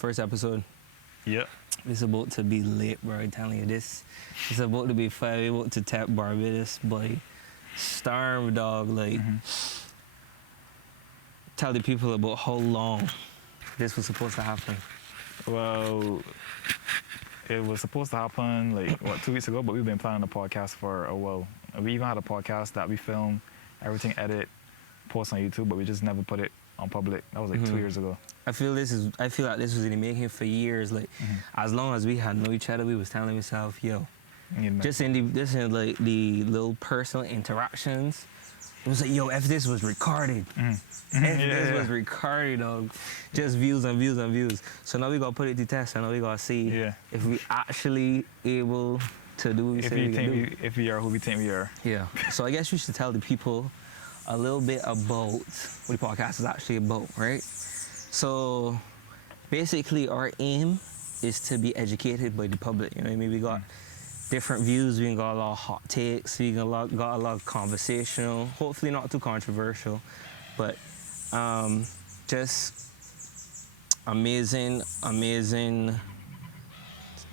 First episode. Yep. It's about to be lit, bro. I'm telling you this. It's about to be fire. We're about to tap Barbados, boy. Storm, dog. Like, tell the people about how long this was supposed to happen. Well, it was supposed to happen like 2 weeks ago, but we've been planning the podcast for a while. We even had a podcast that we film, everything edit, post on YouTube, but we just never put it on public. That was like 2 years ago. I feel like this was in the making for years. Like, as long as we had known each other, we was telling ourselves, yo, just in like the little personal interactions, it was like, yo, if this was recorded, this was recorded, dog, just views and views and views. So now we gotta put it to test, and now we gotta see if we actually able to do what we say we can do. If we are who we think we are. Yeah. So I guess you should tell the people a little bit about what the podcast is actually about, right? So basically our aim is to be educated by the public, you know what I mean? We got different views, we got a lot of hot takes, we got a lot of conversational, hopefully not too controversial, but just amazing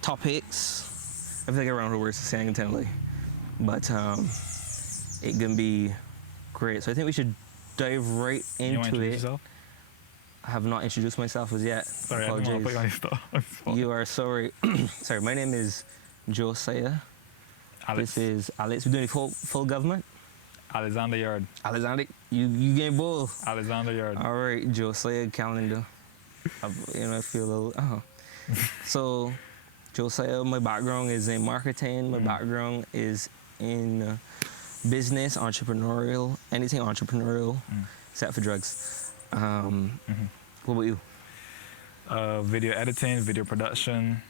topics. I feel like I ran out of words to say intently, but it can be great. So I think we should dive right into you want to introduce it. Yourself? I have not introduced myself as yet. Sorry, I don't want to put you on your stuff. You are sorry. Sorry, my name is Josiah. Alex. This is Alex. We're doing full government. Alexander Yard. Alexander, you getting both. Alexander Yard. All right, Josiah Calendar. I feel a little. So, Josiah, my background is in marketing. My background is in business, entrepreneurial, anything entrepreneurial, except for drugs. What about you? Video editing, video production.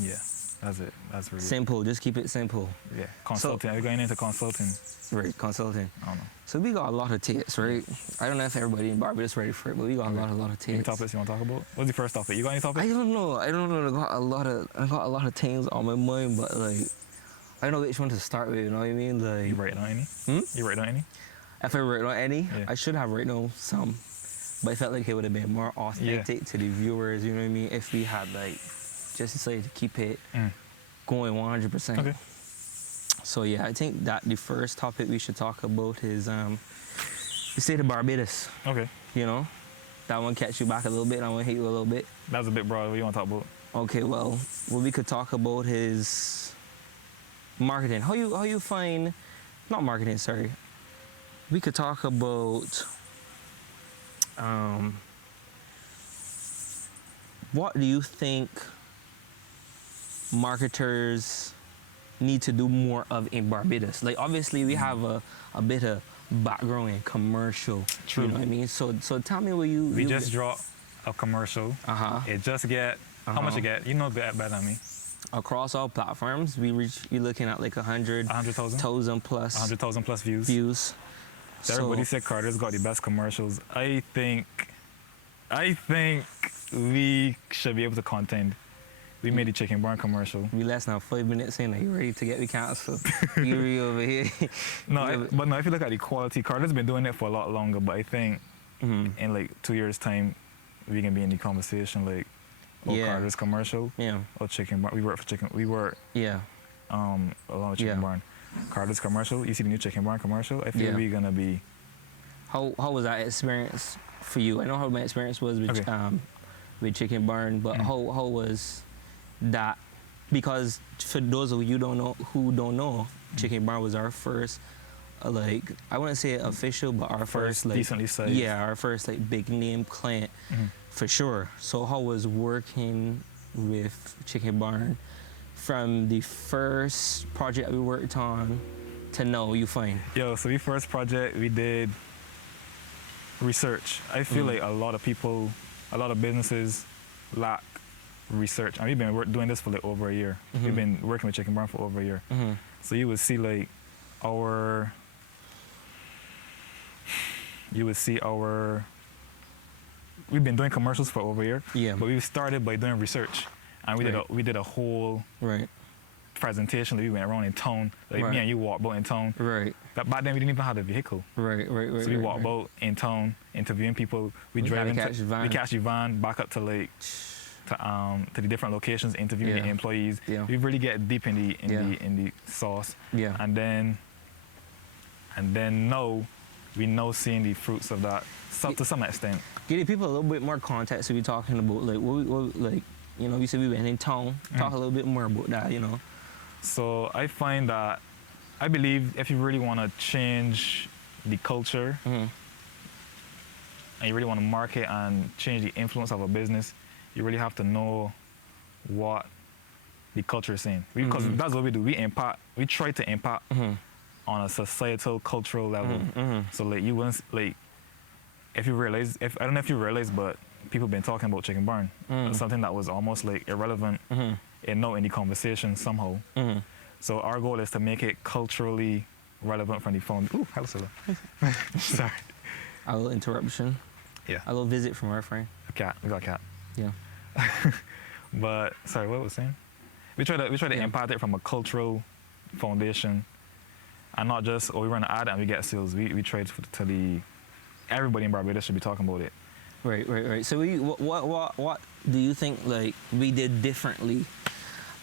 Yeah, that's it. That's really Simple. Just keep it simple. Yeah, consulting. Are you going into consulting? Right, consulting. I don't know. So we got a lot of takes, right? I don't know if everybody in Barbados ready for it, but we got a lot of Any takes. topics you want to talk about? What's the first topic? You got any topics? I don't know. I got a lot of things on my mind, but like, I don't know which one to start with. You know what I mean? Like, You writing on any? You writing on any? if I write on any, I should have written on some, but I felt like it would have been more authentic to the viewers. You know what I mean? If we had like just decided to keep it going 100%. Okay. So yeah, I think that the first topic we should talk about is the state of Barbados. Okay. You know, that one catch you back a little bit. I want to hit you a little bit. That's a bit broad. What you want to talk about? Okay, well, what we could talk about is marketing. How you find, not marketing, sorry. We could talk about what do you think marketers need to do more of in Barbados? Like, obviously we have a bit of background in commercial. True. You know what I mean? So tell me what you... We just dropped a commercial. It just get, how much it get? You know better than me. Across all platforms, we're looking at like 100,000 plus. 100,000 plus views. So everybody said Carter's got the best commercials. I think we should be able to contend. We made the chicken barn commercial. We less now 5 minutes in, are you ready to get me canceled? You real over here. But if you look at the quality, Carter's been doing it for a lot longer, but I think in like 2 years' time, we can be in the conversation like, Carter's commercial. Yeah. Or chicken barn. We work for chicken. We work. Yeah. Along with chicken barn. Carter's commercial. You see the new chicken barn commercial. I feel we're gonna be. How was that experience for you? I know how my experience was with chicken barn, but how was that? Because for those of you who don't know, chicken barn was our first, like, I wouldn't say official, but our first like decently sized. Yeah, our first like big name client for sure. So how was working with chicken barn from the first project we worked on to now you find? Yo, so the first project we did research. I feel like a lot of people, a lot of businesses lack research. And we've been doing this for like over a year. We've been working with Chicken Barn for over a year. So you would see like we've been doing commercials for over a year. Yeah. But we started by doing research. And we did a whole presentation that we went around in town. Like me and you walked about in town. Right. Back then we didn't even have a vehicle. Right. So we walked about in town, interviewing people. We drove into, we catch the van back up to like to the different locations, interviewing the employees. Yeah. We really get deep in the sauce. Yeah. And then now we know seeing the fruits of that to some extent. Give people a little bit more context. So we're talking about like what like, you know, you said we went in town. Talk a little bit more about that, you know. So I find that I believe if you really want to change the culture and you really want to market and change the influence of a business, you really have to know what the culture is saying. Because that's what we do. We try to impact on a societal, cultural level. So like you once like if you realize, I don't know if you realize, but people have been talking about Chicken Barn. Something that was almost like irrelevant in the conversation somehow. So our goal is to make it culturally relevant from the phone. Ooh, hello, Silla. Sorry. A little interruption. Yeah. A little visit from our friend. A cat. We got a cat. Yeah. But sorry, what was I saying? We try to impact it from a cultural foundation, and not just we run an ad and we get sales. We try to everybody in Barbados should be talking about it. Right. So what do you think like we did differently?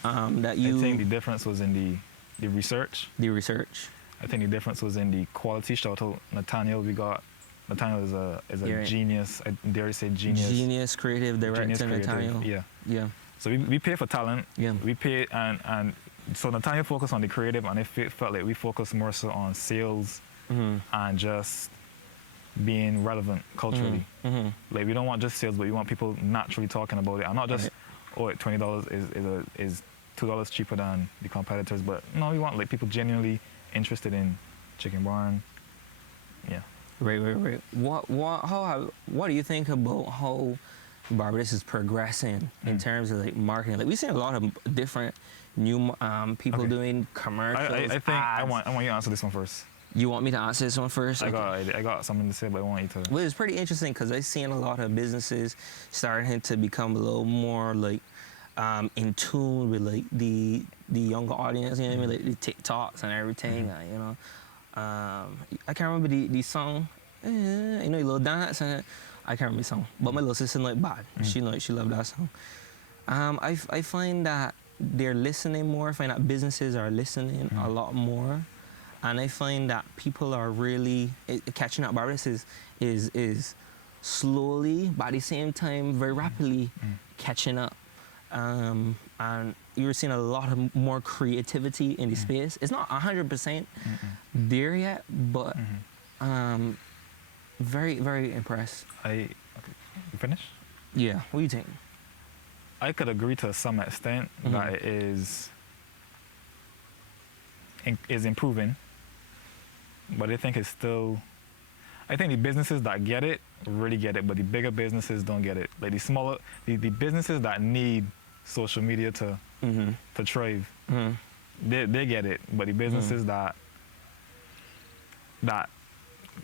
That you. I think the difference was in the research. The research. I think the difference was in the quality. Shout out Nathaniel. Nathaniel is a genius. I dare say genius. Genius creative director Nathaniel. Yeah. So we pay for talent. Yeah. We pay and so Nathaniel focused on the creative, and it felt like we focused more so on sales and just being relevant culturally. Like we don't want just sales, but we want people naturally talking about it, and not just $20 is $2 cheaper than the competitors. But no, we want like people genuinely interested in Chicken Barn. Yeah. Right. What do you think about how Barbados is progressing in terms of like marketing? Like we've seen a lot of different new people doing commercials. I think ads. I want you to answer this one first. You want me to answer this one first? I got something to say, but I want you to. Well, it's pretty interesting because I've seen a lot of businesses starting to become a little more like in tune with like the younger audience. You know what I mean? Like the TikToks and everything. You know, I can't remember the song. You know, your little dance and I can't remember the song. But my little sister like bad. She loved that song. I find that they're listening more. I find that businesses are listening a lot more. And I find that people are really catching up. Barbados is slowly, but at the same time, very rapidly catching up. And you're seeing a lot of more creativity in the space. It's not 100% there yet, but very, very impressed. You finished? Yeah. What do you think? I could agree to some extent that it is improving. But I think it's still. I think the businesses that get it really get it, but the bigger businesses don't get it. Like the smaller, the businesses that need social media to thrive, they get it. But the businesses that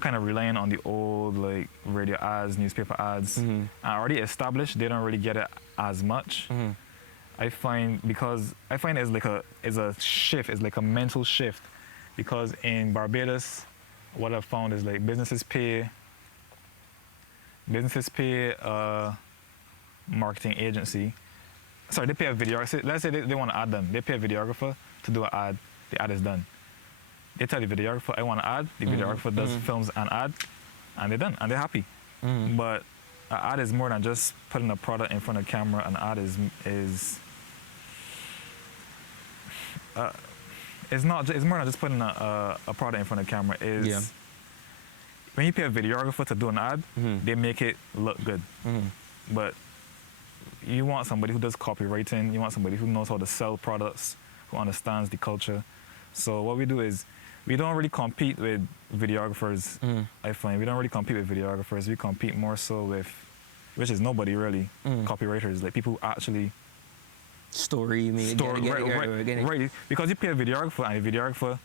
kind of relying on the old like radio ads, newspaper ads, are already established, they don't really get it as much. I find it's a shift, it's like a mental shift. Because in Barbados, what I've found is like businesses pay a marketing agency. Sorry, they pay a videographer. Let's say they want to ad them. They pay a videographer to do an ad. The ad is done. They tell the videographer, I want an ad. The videographer does films an ad, and they're done, and they're happy. But an ad is more than just putting a product in front of camera. An ad is it's more than just putting a product in front of camera. When you pay a videographer to do an ad, they make it look good. But you want somebody who does copywriting, you want somebody who knows how to sell products, who understands the culture. So what we do is, we don't really compete with videographers, I find. We don't really compete with videographers. We compete more so with, which is nobody really, copywriters, like people who actually story, right. Because you pay a videographer and a videographer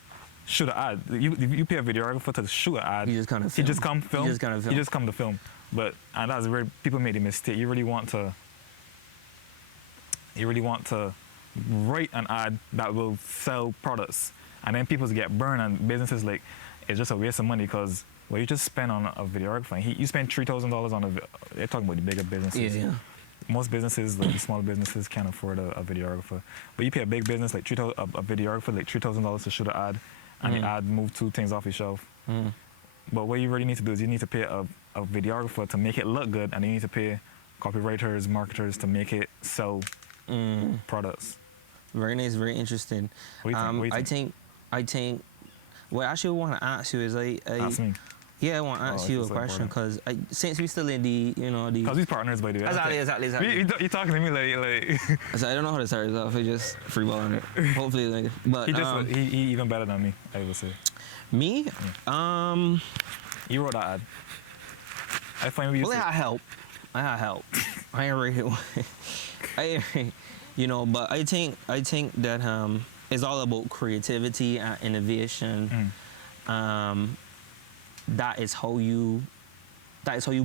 shoot an ad. You pay a videographer to shoot an ad. He just come film. He just come to film. And that's where people make the mistake. You really want to write an ad that will sell products, and then people get burned, and businesses like it's just a waste of money because you just spend on a videographer. You spend $3,000 on they're talking about the bigger businesses. Yeah. Most businesses, like the small businesses, can't afford a videographer. But you pay a big business like a videographer like $3,000 to shoot an ad, and the ad move 2 things off your shelf. But what you really need to do is you need to pay a videographer to make it look good, and you need to pay copywriters, marketers to make it sell products. Very nice, very interesting. What do you think? I think. What I actually want to ask you is Ask me. Yeah, I want to ask you a question because since we're still in the because we're partners, by the way. Exactly. You're talking to me like. So I don't know how to start this off. I just freeballing it. Hopefully, like, but he even better than me, I would say. Me? Yeah. You wrote that ad. I find we. Well, I had help. I ain't really. But I think that it's all about creativity and innovation. That is how you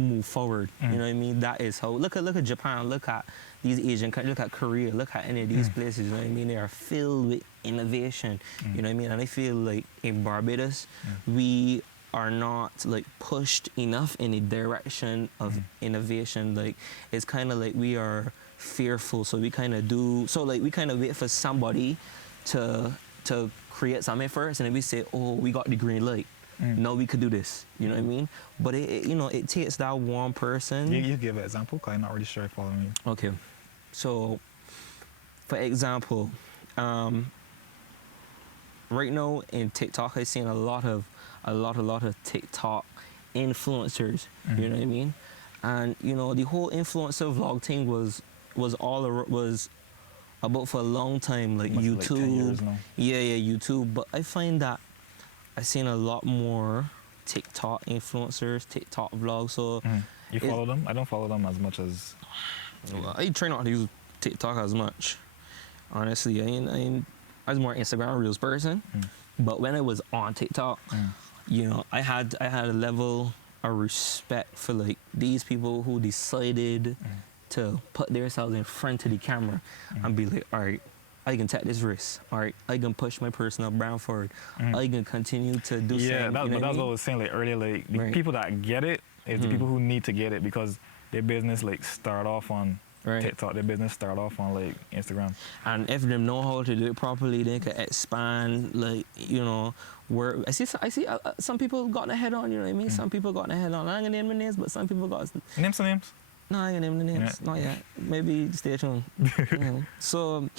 move forward. You know what I mean? That is how. Look at Japan. Look at these Asian countries. Look at Korea. Look at any of these places. You know what I mean? They are filled with innovation. You know what I mean? And I feel like in Barbados, we are not like pushed enough in the direction of innovation. Like it's kind of like we are fearful, so we kind of do. So like we kind of wait for somebody to create something first, and then we say, oh, we got the green light. No, we could do this. You know what I mean? But it takes that one person. You give an example, because I'm not really sure I follow you. Okay, so for example, right now in TikTok, I've seen a lot of TikTok influencers. You know what I mean? And the whole influencer vlog thing was about for a long time, like YouTube. Like 10 years now. Yeah, YouTube. But I find that I've seen a lot more TikTok influencers, TikTok vlogs. So you follow them? I don't follow them as much as. I try not to use TikTok as much. Honestly, I was more Instagram Reels person. But when I was on TikTok, I had a level of respect for like these people who decided to put themselves in front of the camera and be like, all right, I can take this risk. All right, I can push my personal brand forward. I can continue to do something. Yeah, that's what I was saying like earlier. Like the people that get it is the people who need to get it because their business like start off on TikTok. Their business start off on like Instagram. And if they know how to do it properly, they can expand. Like where I see some people gotten ahead on. You know what I mean? Some people gotten ahead on. I ain't gonna name the names, but some people got. Name some names. No, I ain't gonna name the names. Not yet. Maybe stay tuned. So.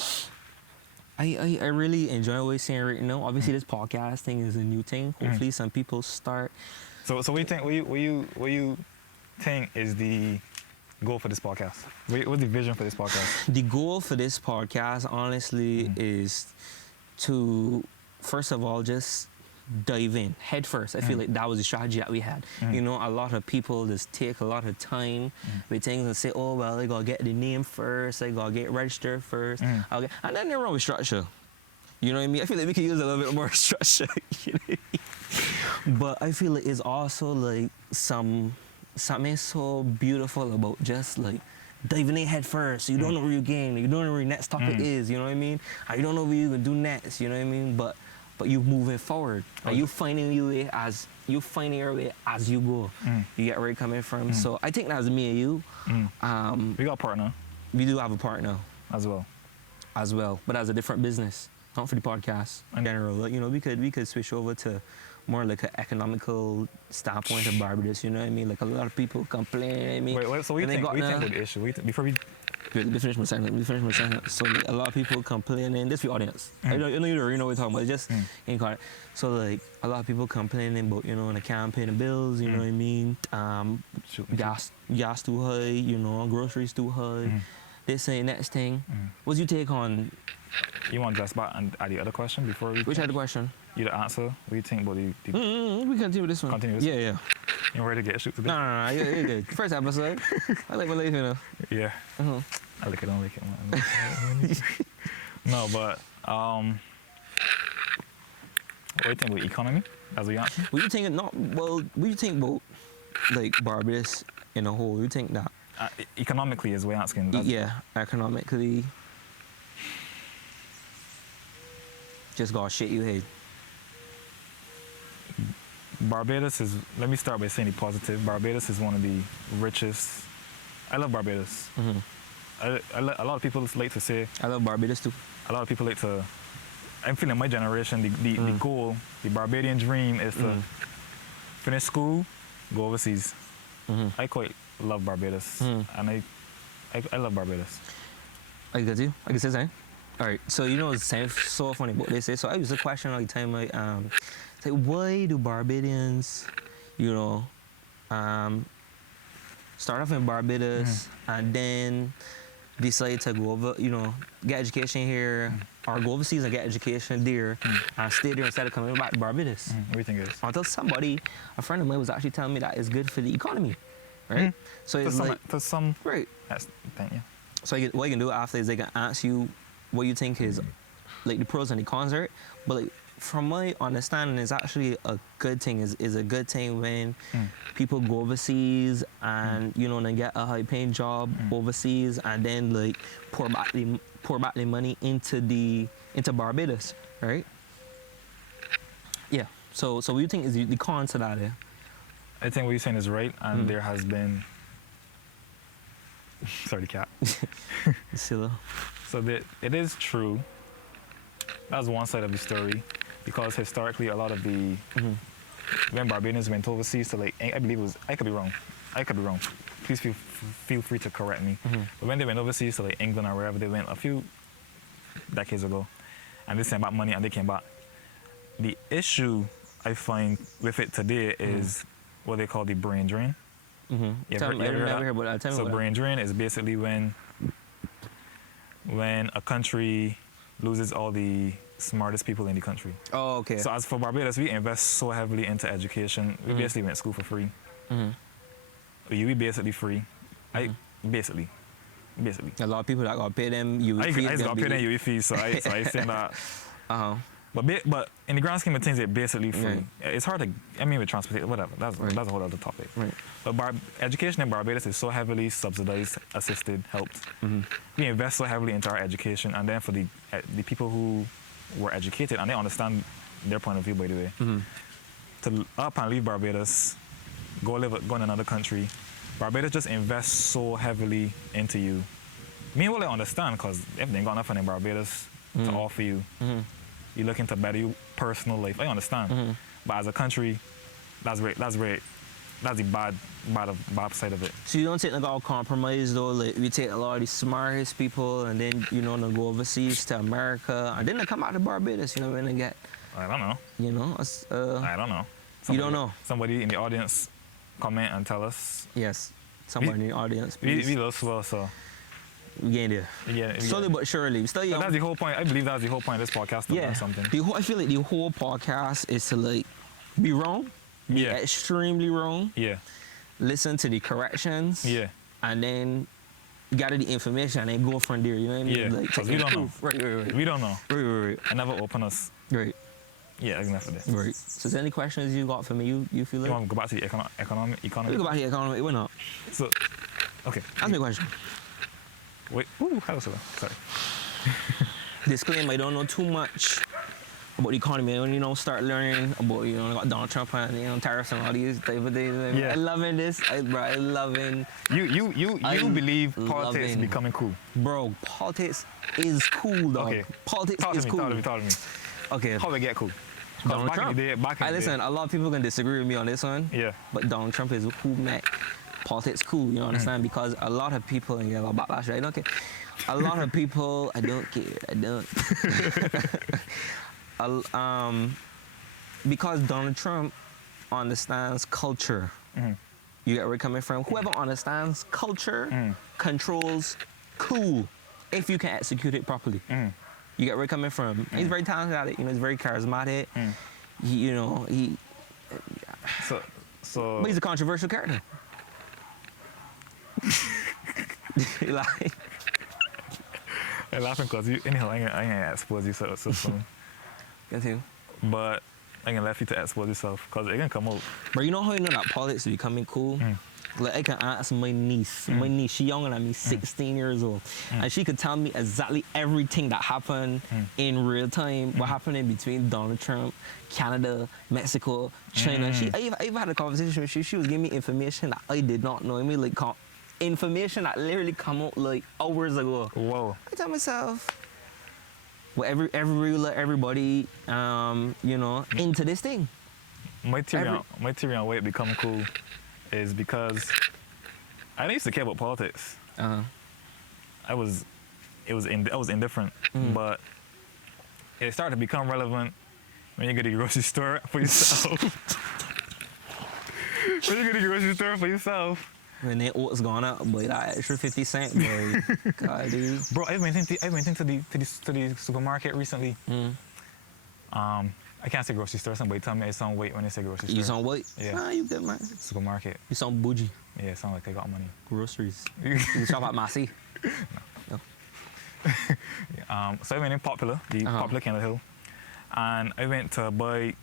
I really enjoy what you're saying right now. Obviously, this podcast thing is a new thing. Hopefully, some people start. So what do you think? What you think is the goal for this podcast? What's the vision for this podcast? The goal for this podcast, honestly, is to first of all just dive in head first. I feel like that was the strategy that we had. A lot of people just take a lot of time with things and say, oh, well, I gotta get the name first, I gotta get registered first. And then they're wrong with structure. You know what I mean? I feel like we could use a little bit more structure. You know what I mean? But I feel like it's also like something so beautiful about just like diving in head first. You don't know where you're going, you don't know where your next topic is, you know what I mean? And you don't know what you're gonna do next, you know what I mean? But you're moving forward. And you finding your way as you go. You get where you're coming from. So I think that's me and you. We got a partner. We do have a partner. As well. But as a different business. Not for the podcast in general. Like, we could switch over to more like an economical standpoint of Barbados, you know what I mean? Like a lot of people complain, I mean. Wait, so we think about the issue. Before we let me finish my sentence. So like, a lot of people complaining. This is the audience. I know you already know what we're talking about. Just incarnate. So like a lot of people complaining about the campaign and bills. You know what I mean? Gas too high. Groceries too high. This thing, next thing. What's your take on? You want to just back and add the other question before we? Which other question? You the answer. What do you think about the? We continue with this one. Yeah. You ready to get shoot today? No. You're good. First episode. I like my life, Yeah. I like it. Don't like it. No, but what do you think about economy? As we answer. What do you think about like Barbados in a whole? You think that? Economically, as we're asking. Yeah, economically. Just got shit you hate. Barbados is, let me start by saying the positive. Barbados is one of the richest. I love Barbados. A lot of people like to say. I love Barbados too. A lot of people like to. I'm feeling my generation, the goal, the Barbadian dream is to finish school, go overseas. I quite love Barbados, and I love Barbados. I get you. I can say something. All right. So you know, it sounds so funny what they say. So I used to question all the time, like, why do Barbadians, you know, start off in Barbados and then decide to go over, you know, get education here, or go overseas and get education there, and stay there instead of coming back to Barbados. Everything is. Until somebody, a friend of mine, was actually telling me that it's good for the economy, right? So it's for some, right. Thank you. So what you can do after is they can ask you what you think is like the pros and the cons, right? But like, from my understanding, it's actually a good thing. Is a good thing when people go overseas and you know, then get a high-paying job overseas, and then like pour back the money into Barbados, right? Yeah. So what do you think is the cons to that? I think what you're saying is right, and there has been. Sorry, cat. Silo. So it is true. That's one side of the story, because historically a lot of the when Barbadians went overseas to, like, I believe it was, I could be wrong. Please feel free to correct me. But when they went overseas to, like, England or wherever they went a few decades ago, and they sent back money and they came back, the issue I find with it today is what they call the brain drain. Tell me about that. So brain drain is basically when a country loses all the smartest people in the country. Oh, okay. So as for Barbados, we invest so heavily into education. We basically went to school for free. We basically free. Basically. A lot of people that got paid them UE fees. I got paid them UE fees, so I say that. But in the grand scheme of things, it's basically free. It's hard to, with transportation, whatever. That's a whole other topic. But education in Barbados is so heavily subsidized, assisted, helped. We invest so heavily into our education, and then for the people who were educated, and they understand their point of view, by the way, to up and leave Barbados, go in another country, Barbados just invests so heavily into you. Meanwhile, I understand, because if they ain't got nothing in Barbados to offer you, you're looking to better your personal life. I understand. But as a country, that's the bad side of it. So you don't take like all compromise though? Like, we take a lot of the smartest people and then, you know, they go overseas to America and then they come out to Barbados, you know, and they get... I don't know. You know? I don't know. You don't know? Somebody in the audience comment and tell us. Yes. Somebody in the audience, please. We love slow, so... We getting there. Yeah. Slowly but surely. Still young. That's the whole point. I believe that's the whole point of this podcast, to learn something. I feel like the whole podcast is to, like, be wrong. Be extremely wrong. Yeah. Listen to the corrections. Yeah. And then gather the information and go from there. You know what I mean? Yeah. Like, we don't know. Right. We don't know. Right. I never open us. Right. Yeah, exactly. Right. So, is there any questions you got for me? You feel like? You want to go back to the economy? We go back to the economy. We're not. So, okay. Ask me a question. Wait. How was it? Sorry. Disclaimer: I don't know too much about the economy. I only start learning about, got Donald Trump and tariffs and all these type of things. Yeah. I'm loving this. I'm loving. You believe politics is becoming cool? Bro, politics is cool, dog. Okay. Politics is cool. Talk to me. Okay. How we get cool? Donald back Trump. In the day, listen, a lot of people can disagree with me on this one. Yeah. But Donald Trump is a cool man. Politics cool, you understand? Because a lot of people, and you have a backlash, right? Okay. A lot of people, I don't care. Because Donald Trump understands culture. You get where we're coming from? Whoever understands culture controls cool if you can execute it properly. You get where we're coming from? He's very talented at it. He's very charismatic. But he's a controversial character. I'm laughing because anyhow, I ain't expose you so soon. But I can left you to expose yourself because it can come out. But you know how you know that politics is becoming cool? Like I can ask my niece. My niece, she younger than me, 16 years old, and she could tell me exactly everything that happened in real time. What happened in between Donald Trump, Canada, Mexico, China. I even had a conversation with she. She was giving me information that I did not know. I mean, like information that literally come out like hours ago. Whoa. I tell myself, well, everybody, you know, into this thing. My theory on why it become cool is because I didn't used to care about politics. I was indifferent, but it started to become relevant when you go to the grocery store for yourself. When you go to the grocery store for yourself. When that oats gone up, boy, that extra 50 cents, boy. God, dude. Bro, I went into the supermarket recently. I can't say grocery store. Somebody tell me I sound white when they say grocery store. You sound white? Yeah. Nah, you good, man. Supermarket. You sound bougie. Yeah, it sound like they got money. Groceries. You shop at Massey? No. So I went in Popular, the Popular Kendall Hill, and I went to buy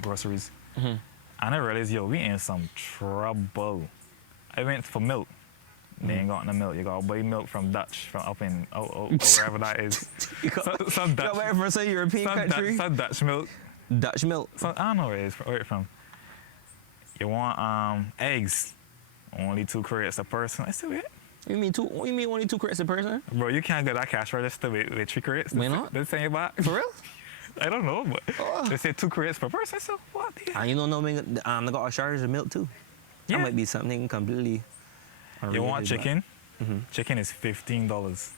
groceries. And I realized, yo, we in some trouble. I went for milk. They ain't got no milk. You gotta buy milk from Dutch, from up in wherever that is. Some Dutch. Wait for some European country. Some Dutch milk. Dutch milk. I don't know where it's from. You want eggs? Only 2 crates a person. I said, wait. You mean only 2 crates a person? Bro, you can't get that cash register with 3 crates. Why not? They're saying about. For real? I don't know, but they said 2 crates per person. So what? You don't know, they got a shortage of milk too. Yeah. That might be something completely. You want chicken? Chicken is $15.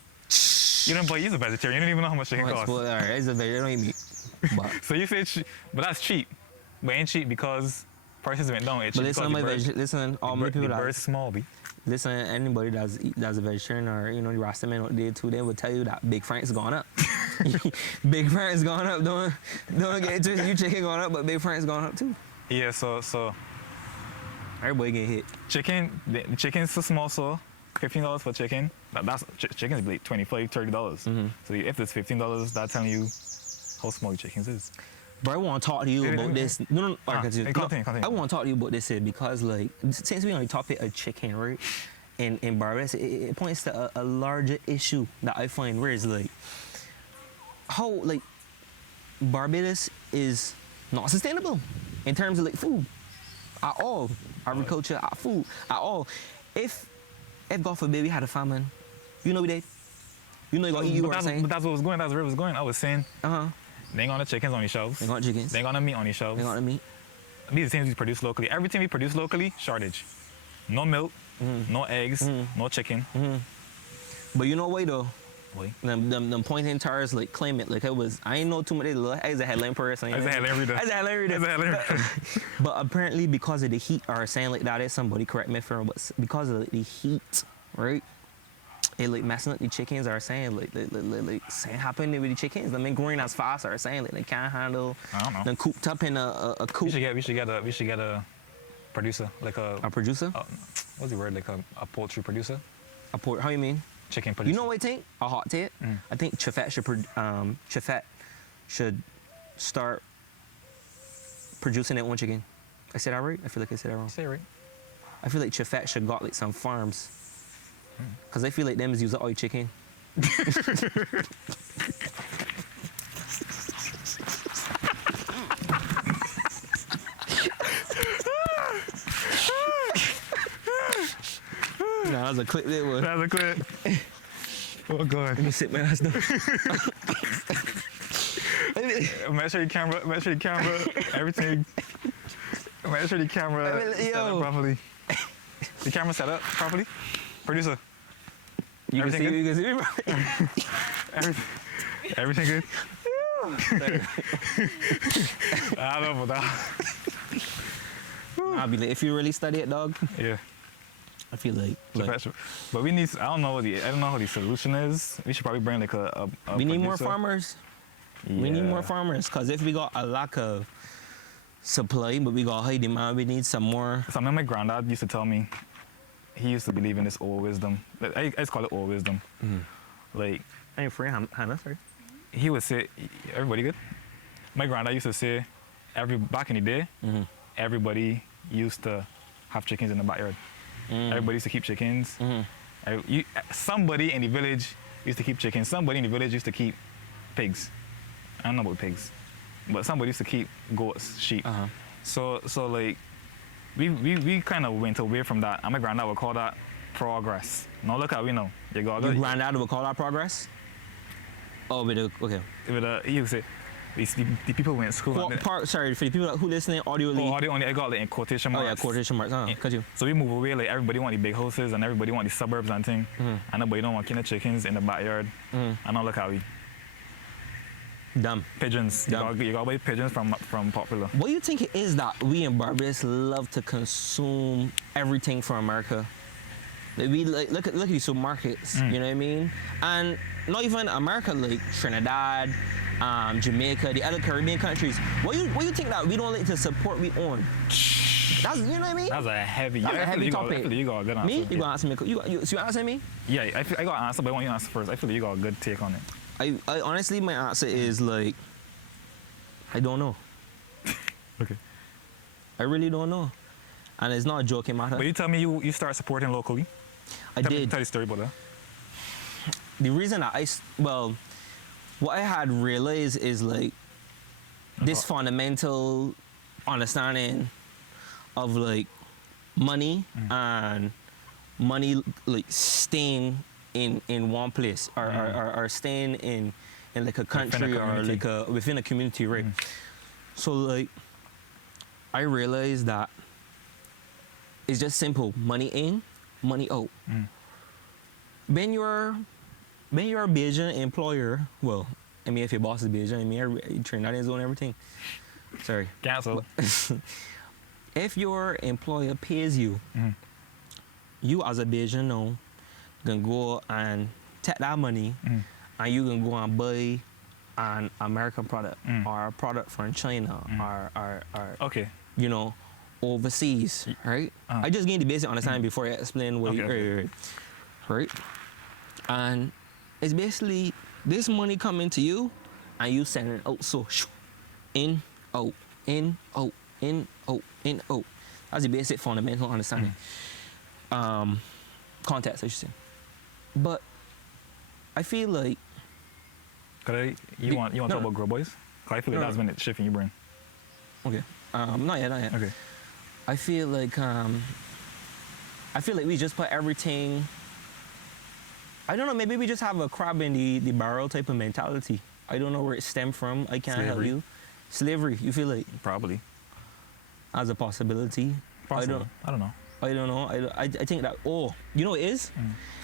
You don't buy. You're a vegetarian. You don't even know how much chicken costs. All right, it's a vegetarian. I don't eat meat. But so you say, but that's cheap. But ain't cheap because prices went down. It's cheap listen, all my people the bird's small, B. Listen, anybody that's a vegetarian or you know the Rasta man out there too, they will tell you that Big Frank's gone up. Big Frank's gone up. Don't get into it. You chicken gone up, but Big Frank's gone up too. Yeah, so everybody get hit. The chicken's so small, so $15 for chicken. That's chicken's like $25, $30. So if it's $15, that's telling you how small your chickens is. But I want to talk to you about this. No. Continue. I want to talk to you about this because, like, since we're on the topic of chicken, right? In Barbados, it points to a larger issue that I find where it's like how like Barbados is not sustainable in terms of like food at all, agriculture, food at all. If God forbid we had a famine, you know we did. You know you got to eat. You were saying. But that's what was going. That's where it was going. I was saying. They ain't got no chickens on the shelves. They got chickens. They ain't got no meat on the shelves. They got no meat. These are things we produce locally. Everything we produce locally, shortage. No milk, no eggs, no chicken. But you know why though? Why? Them pointing tires like claim it like I ain't know too much. I was a headline person. I was a headline reader. But apparently because of the heat, or saying like that is somebody correct me if I'm wrong, but because of the heat, right? It like messing up the chickens, are saying like saying happening with the chickens. Them ain't growing as fast, are saying like they can't handle. I don't know. Them cooped up in a coop. We should get a producer, like a producer. What's the word? Like a poultry producer. How you mean? Chicken producer. You know what I think? A hot take. I think Chefette should start producing their own chicken. I said that right? I feel like I said that wrong. You say it right. I feel like Chefette should got like some farms. Cause I feel like them is use oil chicken. Nah, that was a clip there, boy. That was a clip. Oh God. Let me sit my ass down. Make sure the camera, everything. Make sure the camera set up properly. The camera set up properly. Producer. You can see me, bro. Everything good? I don't know about that. I'll be like, if you really study it, dog. Yeah. I feel like but we need. I don't know what the solution is. We should probably bring like a we need more farmers. Yeah. We need more farmers, because if we got a lack of supply, but we got high demand, we need some more. Something my granddad used to tell me. He used to believe in this old wisdom. I just call it old wisdom. Like, I ain't free, Hannah, sorry. He would say, everybody good? My granddad used to say, back in the day, everybody used to have chickens in the backyard. Everybody used to keep chickens. Somebody in the village used to keep chickens. Somebody in the village used to keep pigs. I don't know about pigs, but somebody used to keep goats, sheep. So like, we kind of went away from that. And my granddad would call that progress. Now look at we know. Your granddad would call that progress? Oh, okay. He would say, the people went to school. Sorry, for the people who listening, audio. Audio only, I got like in quotation marks. Oh yeah, quotation marks. Continue. So we move away, like everybody want the big houses and everybody want the suburbs and thing. And nobody don't want kind of chickens in the backyard. And now look how we. Dumb. Pigeons. Dumb. You got buy pigeons from Popular. What do you think it is that we in Barbados love to consume everything from America? Like we look at these supermarkets, you know what I mean? And not even America, like Trinidad, Jamaica, the other Caribbean countries. What you think that we don't like to support we own? That's, you know what I mean? That's a heavy topic. I feel you got a good answer. Me? You got to answer me? You answer me? Yeah, I got an answer, but I want you to answer first. I feel you got a good take on it. I honestly, my answer is like, I don't know. Okay. I really don't know. And it's not a joking matter. But you tell me you start supporting locally. I did. Tell the story about that. The reason what I had realized is like this fundamental understanding of like money and money like staying in one place or staying in like a country or like within a community, right? So like I realized that it's just simple: money in, money out. When you're a Bajan employer, well, I mean if your boss is Bajan, I mean Trinidadians own everything. Sorry. Cancel. If your employer pays you, you as a Bajan now can go and take that money and you can go and buy an American product or a product from China or okay, you know, overseas, right? I just gained the basic understanding before I explain what right? And it's basically this money coming to you and you sending it out, so in, out, in, out, in, out, in, out. That's the basic fundamental understanding. Context, I should say. But I feel like you want to talk about Grow Boys? Cause I feel like that's when it's shifting your brain. Okay. Not yet. Okay. I feel like we just put everything. I don't know. Maybe we just have a crab in the barrel type of mentality. I don't know where it stemmed from. I can't help you. Slavery. You feel like probably as a possibility. Possible. I don't know. I think that, you know what it is?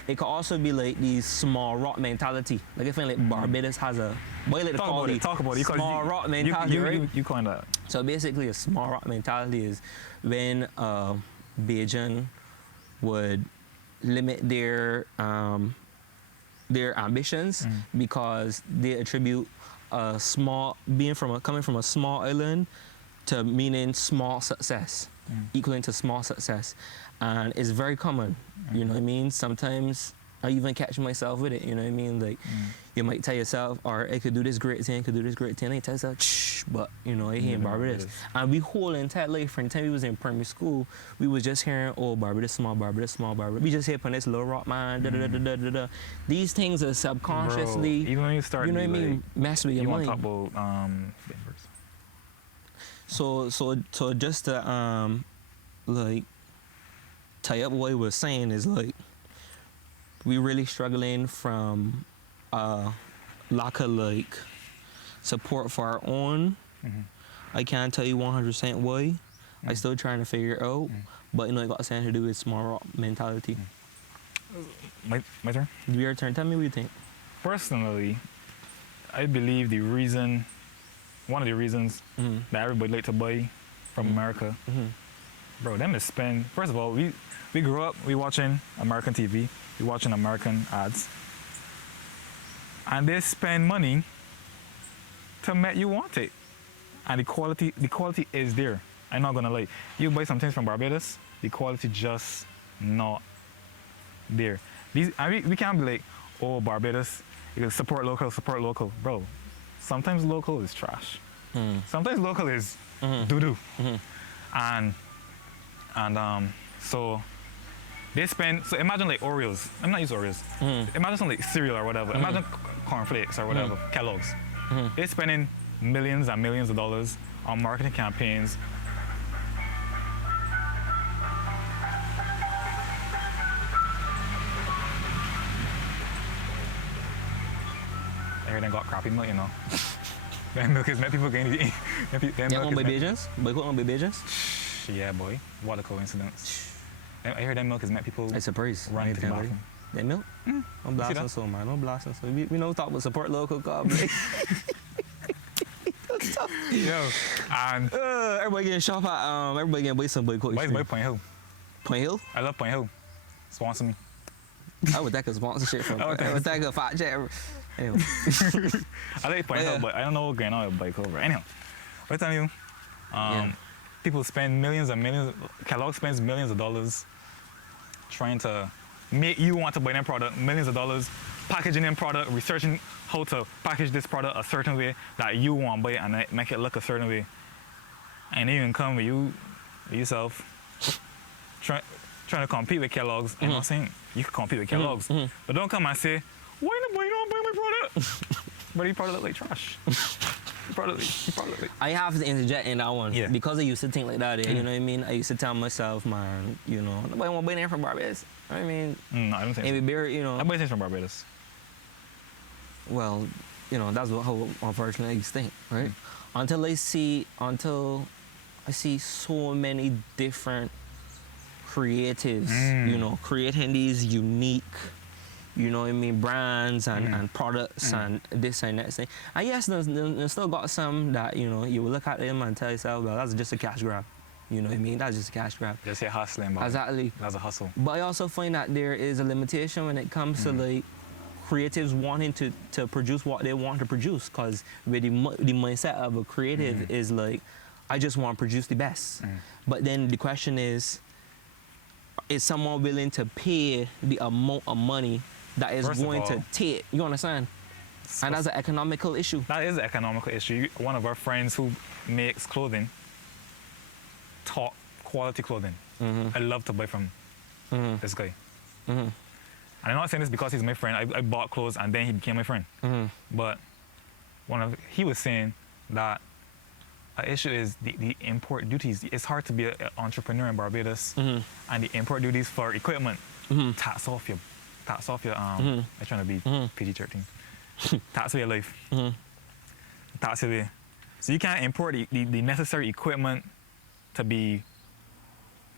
It could also be like the small rock mentality. Like I feel like Barbados has a, talk about it. Small rock mentality, right? You coined that. So basically a small rock mentality is when Bajan would limit their ambitions because they attribute coming from a small island to meaning small success. Equaling to small success, and it's very common. You know what I mean? Sometimes I even catch myself with it. You know what I mean? Like you might tell yourself, "Or I could do this great thing, I could do this great thing." And you tell yourself, "Shh," but you know, I hear in Barbados, and we whole entire life from the time we was in primary school, we was just hearing, "Oh, Barbados small, Barbados small, Barbados." We just hear on this little rock man. Da, da, da, da, da, da. These things are subconsciously. Bro, even when you start, you know what I mean? Mess with your mind. You want to talk about So just to like tie up what I was saying is like we really struggling from lack of like support for our own. I can't tell you 100% why. I still trying to figure it out. But you know it got something to do with small rock mentality. My turn? Your turn. Tell me what you think. Personally, I believe one of the reasons that everybody like to buy from America, bro, them is spend. First of all, we grew up, we watching American TV, we watching American ads, and they spend money to make you want it, and the quality is there. I'm not gonna lie. You buy some things from Barbados, the quality just not there. We can't be like, oh, Barbados, you can support local, bro. Sometimes local is trash. Sometimes local is doo-doo. And so They spend, so imagine like Oreos. I'm not using Oreos. Imagine something like cereal or whatever. Imagine cornflakes or whatever, Kellogg's. They're spending millions and millions of dollars on marketing campaigns. I heard they got crappy milk, you know. That milk is meant people going to eat. Yeah, on Barbadians? Boycott on Barbadians? Yeah, boy. What a coincidence. I heard that milk is meant people it's a praise. run to the bathroom. That milk? I'm blasting so, man. I'm blasting so. We know talk about support local cob. Yo, and everybody getting shop at everybody getting boy some boycott. Why is boy Point Hill? Point Hill? I love Point Hill. Sponsor me. I would take a sponsorship from. I would take a fat check. Anyway. I like Point Hill, but I don't know what's going on with Bike Over. Anyhow, what tell you? People spend millions and millions. Kellogg spends millions of dollars trying to make you want to buy their product. Millions of dollars packaging their product, researching how to package this product a certain way that you want to buy it and make it look a certain way. And they even come with you yourself trying to compete with Kellogg's. And I'm saying you can compete with Kellogg's, but don't come and say, why don't buy my product? But your product look like trash. Your product look like. I have to interject in that one because I used to think like that. You know what I mean? I used to tell myself, man, you know, nobody want to buy anything from Barbados. I mean, no, I don't think so. Beer, you know. I buy things from Barbados. Well, you know, that's how unfortunately I used to think, right? Until I see so many different creatives, you know, creating these unique, you know what I mean, brands and products and this and that thing. And yes, there's still got some that, you know, you will look at them and tell yourself, well, that's just a cash grab. You know what I mean? That's just a cash grab. Just a hustling, bro. Exactly. That's a hustle. But I also find that there is a limitation when it comes to like creatives wanting to produce what they want to produce, because the mindset of a creative is like, I just want to produce the best. But then the question is someone willing to pay the amount of money that is going to take? You understand? And that's an economical issue. That is an economical issue. One of our friends who makes clothing, top quality clothing. I love to buy from this guy. And I'm not saying this because he's my friend. I bought clothes and then he became my friend. But he was saying that an issue is the import duties. It's hard to be an entrepreneur in Barbados, and the import duties for equipment tax off your. I'm trying to be PG-13. Tax away your life. Tax away. So you can't import the necessary equipment to be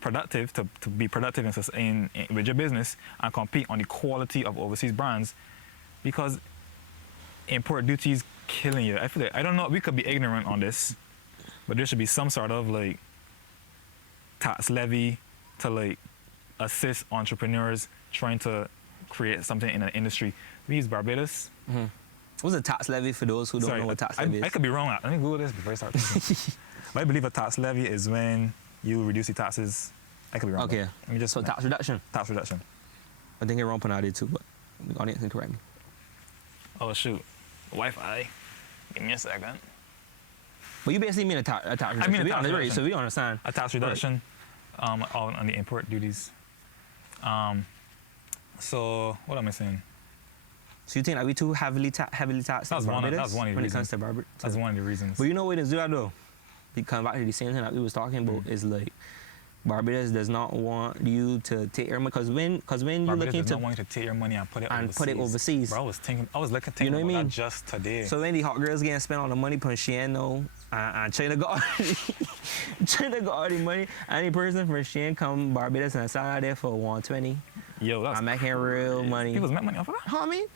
productive, to be productive with your business and compete on the quality of overseas brands, because import duties killing you. I feel like, I don't know, we could be ignorant on this, but there should be some sort of like tax levy to like assist entrepreneurs trying to create something in an industry. We use Barbados. What's a tax levy for those who don't know what tax levy is? I could be wrong. Let me Google this before I start thinking. But I believe a tax levy is when you reduce the taxes. I could be wrong. Okay. Let me just so tax reduction? Tax reduction. I think you're wrong on that too, but the audience can correct me. Oh, shoot. Wi-Fi. Give me a second. But you basically mean a tax reduction. I mean a tax reduction. So we understand. A tax reduction on the import duties. So what am I saying? So you think that we too heavily taxed in Barbados that's one of the when reasons. it comes to Barbados? That's one of the reasons. But you know what it is do that though? Come back to the same thing that we was talking about is like Barbados does not want you to take your money, because when you're looking to want you to take your money and put it overseas. Bro, I was looking you know what I mean? That just today. So when the hot girls getting spent on the money from Shein now, and China got all the money, any person from Shein come Barbados and sell out there for 120. Yo, that's I'm making real money. People make money off of that? Huh, I mean?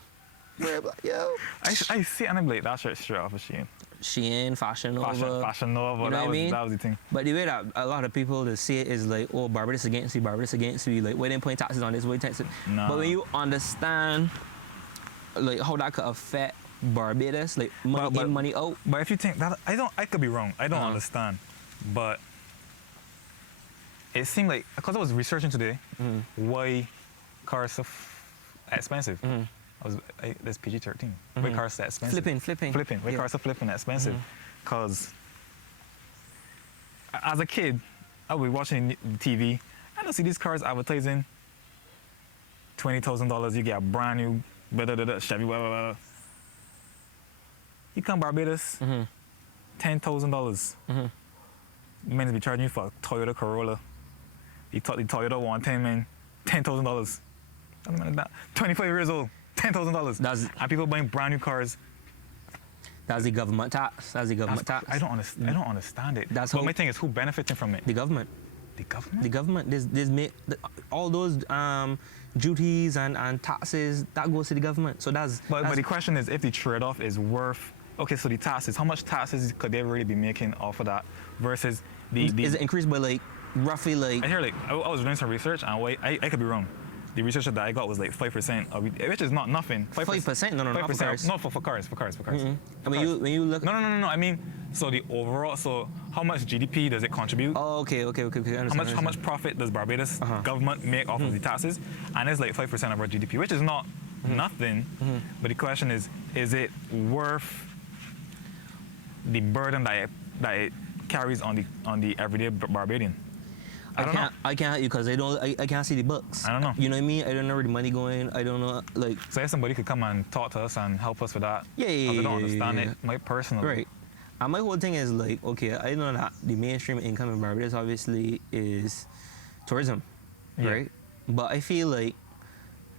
Yo. I see it and I'm like, that shirt straight off of Shein. Shein, Fashion Nova. Fashion Nova, you know what I mean? That was the thing. But the way that a lot of people to see it is like, oh, Barbados against you, like, why they putting taxes on this, why taxes? Nah. But when you understand like how that could affect Barbados, like money in, money out. But if you think that, I could be wrong. I don't understand. But it seemed like, because I was researching today, why cars are so expensive. That's PG-13. Why cars are expensive? Flipping. Why cars are flipping expensive? Because as a kid, I would be watching TV, I don't see these cars advertising $20,000, you get a brand new Chevy, blah, blah, blah. You come Barbados, $10,000. Man, be charging you for a Toyota Corolla. The Toyota 110, man, $10,000. 25 years old, $10,000. And people buying brand new cars. That's the government tax. That's the government tax. I don't understand it. But my thing is, who benefiting from it? The government. The government? The government. All those duties and taxes, that goes to the government. So But the question is, if the trade-off is worth... Okay, so the taxes, how much taxes could they really be making off of that versus the... Is it increased by, like, roughly, like... I hear, like, I was doing some research, and I could be wrong. The research that I got was like 5% of it, which is not nothing. 5%? No, not for cars. No, for cars. I mean, when you look... No. I mean, so the overall, so how much GDP does it contribute? Oh, okay. How much profit does Barbados government make off of the taxes? And it's like 5% of our GDP, which is not nothing. But the question is it worth the burden that it carries on the everyday Barbadian? I can't help you because I can't see the books. I don't know. You know what I mean? I don't know where the money going. I don't know, like... So if somebody could come and talk to us and help us with that. Yeah. I don't understand it, my personally. Right. And my whole thing is like, okay, I know that the mainstream income in Barbados obviously is tourism, right? But I feel like,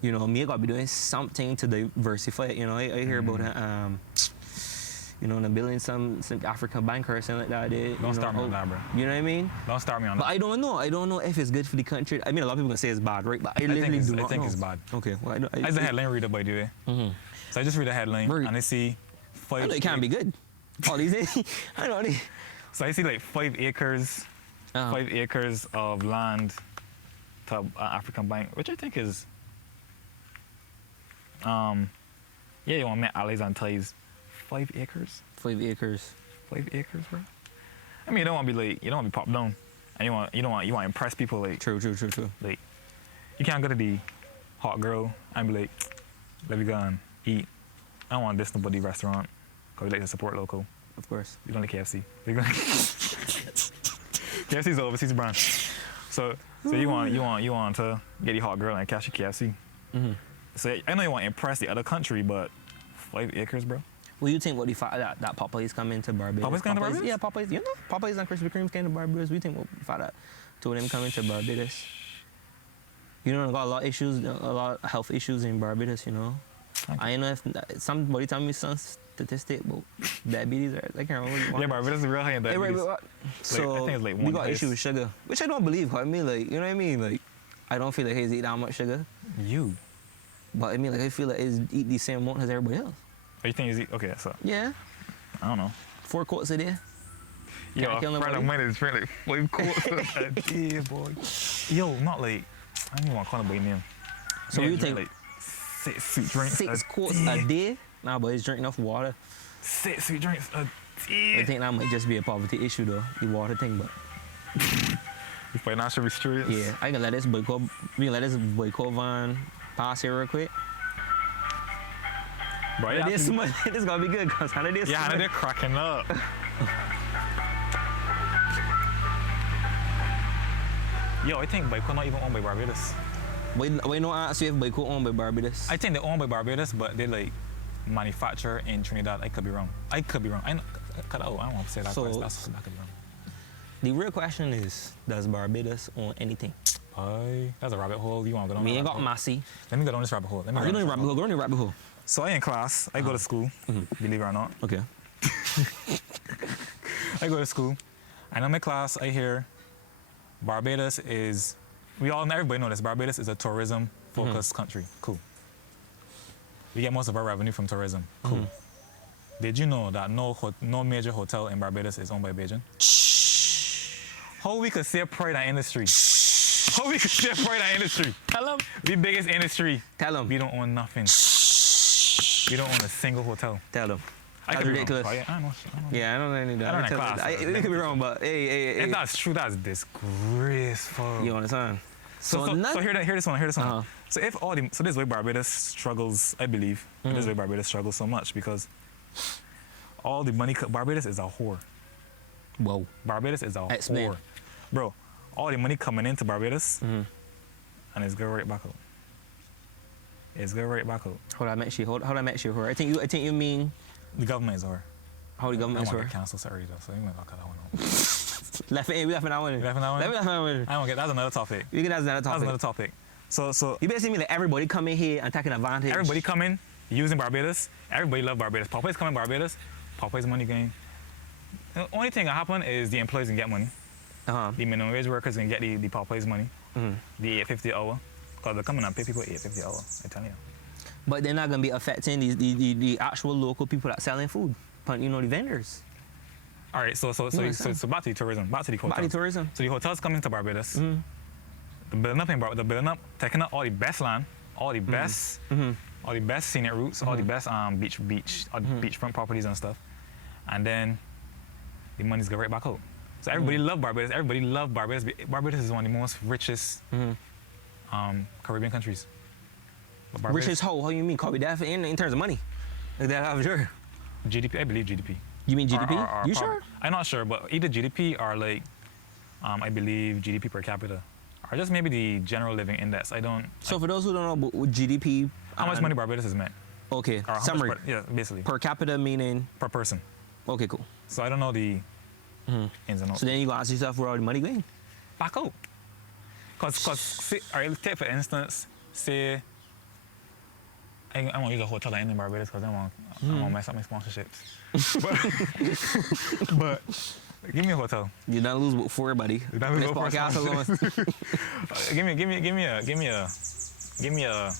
you know, me got to be doing something to diversify it. You know, I hear about it, you know, building some African bank or something like that. Don't start me on that, bro. You know what I mean? Don't start me on that. But I don't know if it's good for the country. I mean, a lot of people gonna say it's bad, right? But I literally do not know. I think it's bad. Okay. Well, I was a headline reader, by the way. So I just read the headline and I see 5... I know it can't be good. All these I know these. So I see like 5 acres, 5 acres of land to an African bank, which I think is, you want to make allies and ties. 5 acres? 5 acres. 5 acres, bro. I mean, you don't want to be popped down, and you want to impress people, like. True. Like, you can't go to the hot girl and be like, let me go and eat. I don't want this nobody restaurant, because we like to support local. Of course. You're going to KFC. KFC is the overseas brand. So you want to get the hot girl and catch your KFC. So I know you want to impress the other country, but 5 acres, bro. What do you think about the fact that Popeyes come into Barbados? Popeyes come to Barbados? Yeah, Popeyes. You know, Popeyes and Krispy Kremes came to Barbados. What do you think about the fact that two of them come into Barbados? You know, got a lot of issues, a lot of health issues in Barbados, you know. I don't know if somebody tell me some statistic about diabetes or I can't remember. Yeah, Barbados is real high in diabetes. Right. So I think it's like we got issues with sugar, which I don't believe. I mean, like, you know what I mean? Like, I don't feel like he's eat that much sugar. But I mean, like, I feel like he's eat the same amount as everybody else. Oh, you think he's eat? Okay, so. Yeah. I don't know. 4 quarts a day. Yo, a friend of mine is drinking like 5 quarts a day, boy. Yo, not like, I don't even want to call him by name. So you think like 6 sweet drinks 6 quarts a day? Nah, but he's drinking enough water. 6 sweet drinks a day. I think that might just be a poverty issue though, the water thing, but. You financial restraints? Yeah, I can let this boycott van pass here real quick. Bro, this gonna be good because they're cracking up. Yo, I think boycott not even owned by Barbados. Why not ask you if boycott owned by Barbados? I think they're owned by Barbados, but they like manufacture in Trinidad. I could be wrong. I don't want to say that. So, that could be wrong. The real question is, does Barbados own anything? That's a rabbit hole. You want to go down? Me ain't got Massey. Let me go down this rabbit hole. Go down the rabbit hole. So I in class. I go to school. Believe it or not. Okay. I go to school. And in my class, I hear Barbados is. Everybody know this. Barbados is a tourism-focused country. Cool. We get most of our revenue from tourism. Cool. Did you know that no major hotel in Barbados is owned by Beijing? How we could say pride in industry? How we could say pride in industry? Tell them. The biggest industry. Tell them. We don't own nothing. We don't own a single hotel. Tell them. That's ridiculous. I don't know. Yeah, I don't know any of that. I don't know class. It could be wrong, but hey. If that's true, that's disgraceful. You understand? So hear this one. So this is why Barbados struggles, I believe. This is why Barbados struggles so much because all the money. Barbados is a whore. Whoa. Barbados is a whore. Bro, all the money coming into Barbados and it's going right back out. It's going right back out. Hold on, I met you. I think you mean the government is whore. How the government is whore? I want to get canceled already though, so you might not cut that one out. We left that one. You left that one? Left that one. I don't get. That's another topic. You get that's another topic. That's another topic. So you basically mean like everybody come in here and taking advantage. Everybody come in using Barbados. Everybody love Barbados. Papa's coming Barbados. Papa's money game. The only thing that happen is the employees can get money. The minimum wage workers can get the Papa's money. The $8.50 an hour. Because they're coming and pay people $8.50 an hour. I tell you. But they're not gonna be affecting the actual local people that selling food. You know, the vendors. All right, so back to the tourism, back to the hotels. Back to tourism. So the hotels coming to Barbados. The building up, taking up all the best land, all the best scenic routes, all the best beachfront properties and stuff, and then the money's go right back out. So everybody love Barbados. Everybody love Barbados. Barbados is one of the most richest Caribbean countries. Richest how you mean? Copy that in terms of money? Like that, I'm sure. GDP, I believe GDP. You mean GDP? You sure? I'm not sure, but either GDP or like, I believe GDP per capita, or just maybe the general living index. I don't. So for those who don't know, what GDP. How much money Barbados has meant? Okay. Summary. Yeah, basically. Per capita meaning. Per person. Okay, cool. So I don't know the ins and outs. So then you go ask yourself where all the money going? Back out. Cause all right, take for instance, say. I want to use a hotel in Barbados because I want to mess up my sponsorships. but give me a hotel. You don't lose about 4, buddy. You don't lose about 4 alone. Give me a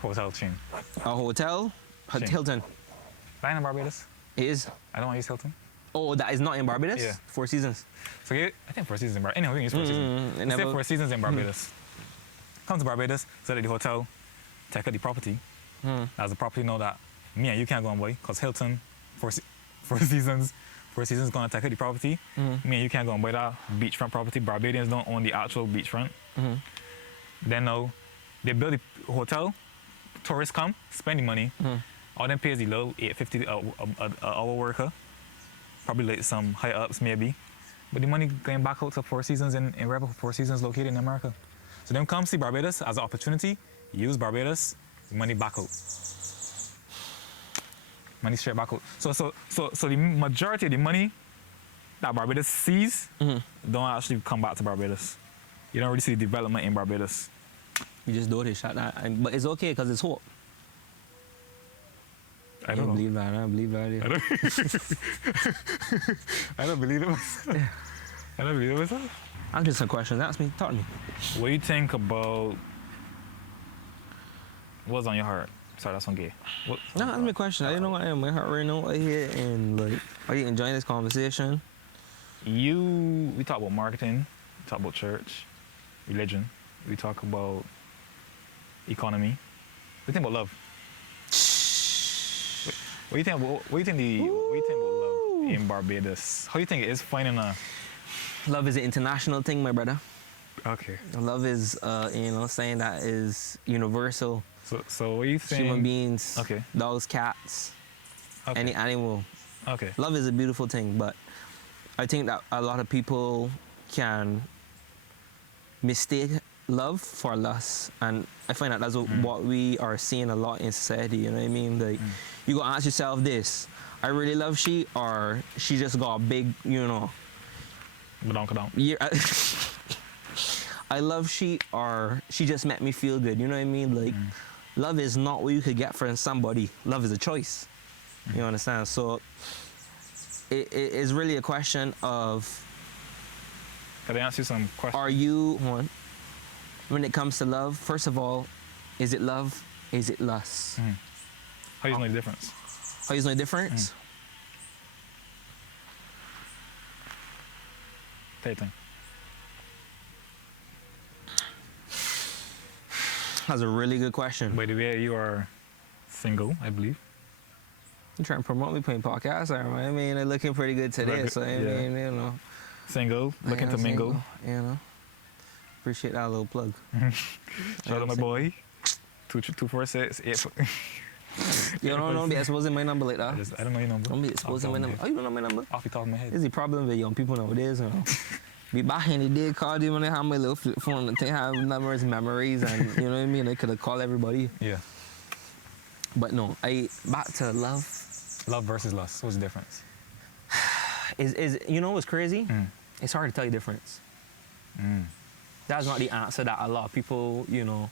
hotel chain. A hotel? Hilton. That in Barbados? It is. I don't want to use Hilton. Oh, that is not in Barbados? Yeah. 4 Seasons. So I think 4 Seasons in Barbados. Anyway, we can use 4 Seasons. Let's say 4 Seasons in Barbados. Come to Barbados, set at the hotel, take out the property. As the property know that me and you can't go on boy, because Hilton, 4 Seasons gonna take out the property. Me and you can't go on boy that beachfront property. Barbadians don't own the actual beachfront. Then now, they build the hotel, tourists come, spend the money. All them pays the low $8.50 an hour worker. Probably like some high ups maybe. But the money going back out to 4 Seasons in Rebel, 4 Seasons located in America. So them come see Barbados as an opportunity, use Barbados, money back out. Money straight back out. So the majority of the money that Barbados sees don't actually come back to Barbados. You don't really see development in Barbados. You just do it, shot that. But it's okay because it's hot. I don't believe that. I don't believe that. I don't believe it myself. I don't believe it myself. I'm just a question. Ask me. Talk to me. What do you think about what's on your heart? Sorry, that's on gay. No, that's my question. I didn't know what I am. My heart right now right here, and like, are you enjoying this conversation? We talk about marketing, we talk about church, religion, we talk about economy. We think about love. What do you think about love in Barbados? How do you think it is finding a love is an international thing, my brother. Okay. Love is saying that is universal. So what do you think? Human beings, okay, dogs, cats, any animal. Okay. Love is a beautiful thing, but I think that a lot of people can mistake love for lust, and I find that that's what we are seeing a lot in society. You know what I mean? Like, you go ask yourself this: I really love she, or she just got a big, I love she, or she just make me feel good. You know what I mean? Like, love is not what you could get from somebody. Love is a choice. You understand? So it is really a question of. Can I ask you some questions? Are you when it comes to love? First of all, is it love? Is it lust? How do you know the difference? How do you know the difference? Take your time. That's a really good question. By the way, you are single, I believe. You trying to promote me playing podcasts? I mean, they're looking pretty good today, so I mean, Single, looking to mingle. Appreciate that little plug. Shout out my boy. 246 8. Don't be exposing my number like that. I don't know your number. Don't be exposing my number. Oh, you don't know my number? Off the top of my head. This is the problem with young people nowadays, Be back in the day, called him when I had my little flip phone and they have memories, and you know what I mean. I could have called everybody. Yeah. But no, back to love. Love versus lust. What's the difference? Is you know what's crazy? It's hard to tell you the difference. That's not the answer that a lot of people, you know,